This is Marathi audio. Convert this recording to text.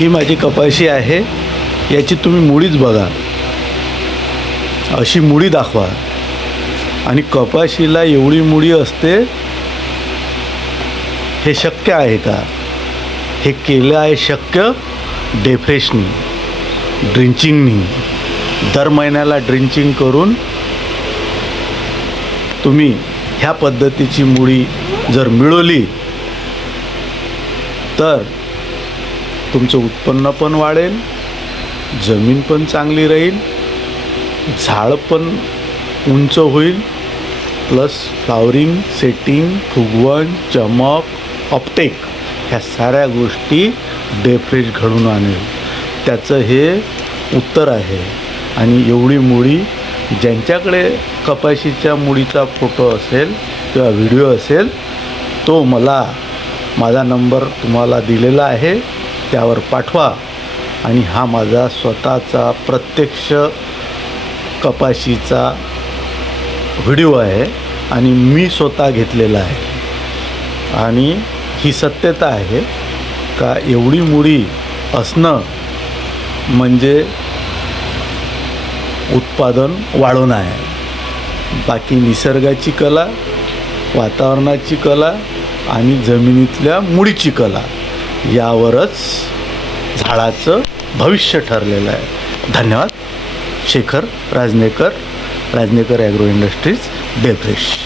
ही माझी कपाशी आहे, याची तुम्ही मुळीच बघा, अशी मुळी दाखवा. आणि कपाशीला एवढी मुळी असते, हे शक्य आहे का? हे केलं आहे शक्य डेफ्रेशनी, ड्रिंचिंगनी. दर महिन्याला ड्रिंचिंग करून तुम्ही ह्या पद्धतीची मुळी जर मिळवली तर तुमचं उत्पन्न पण वाढेल, जमीन पण चांगली राहील, झाड पण उंच होईल, प्लस फ्लावरिंग, सेटिंग, फुगवण, चमक, अपटेक ह्या साऱ्या गोष्टी डेफ्रेश घडून आणेल. त्याचं हे उत्तर आहे. आणि एवढी मुळी, ज्यांच्याकडे कपाशीच्या मुळीचा फोटो असेल किंवा व्हिडिओ असेल, तो मला, माझा नंबर तुम्हाला दिलेला आहे, त्यावर पाठवा. आणि हा माझा स्वतःचा प्रत्यक्ष कपाशीचा व्हिडिओ आहे आणि मी स्वतः घेतलेला आहे. आणि ही सत्यता आहे का एवढी मुळी असणं म्हणजे उत्पादन वाढवणं आहे. बाकी निसर्गाची कला, वातावरणाची कला आणि जमिनीतल्या मुळीची कला यावरच झाडाचं भविष्य ठरलेलं आहे. धन्यवाद. Shekhar Rajnekar, Rajnekar agro industries, डेफ्रेश.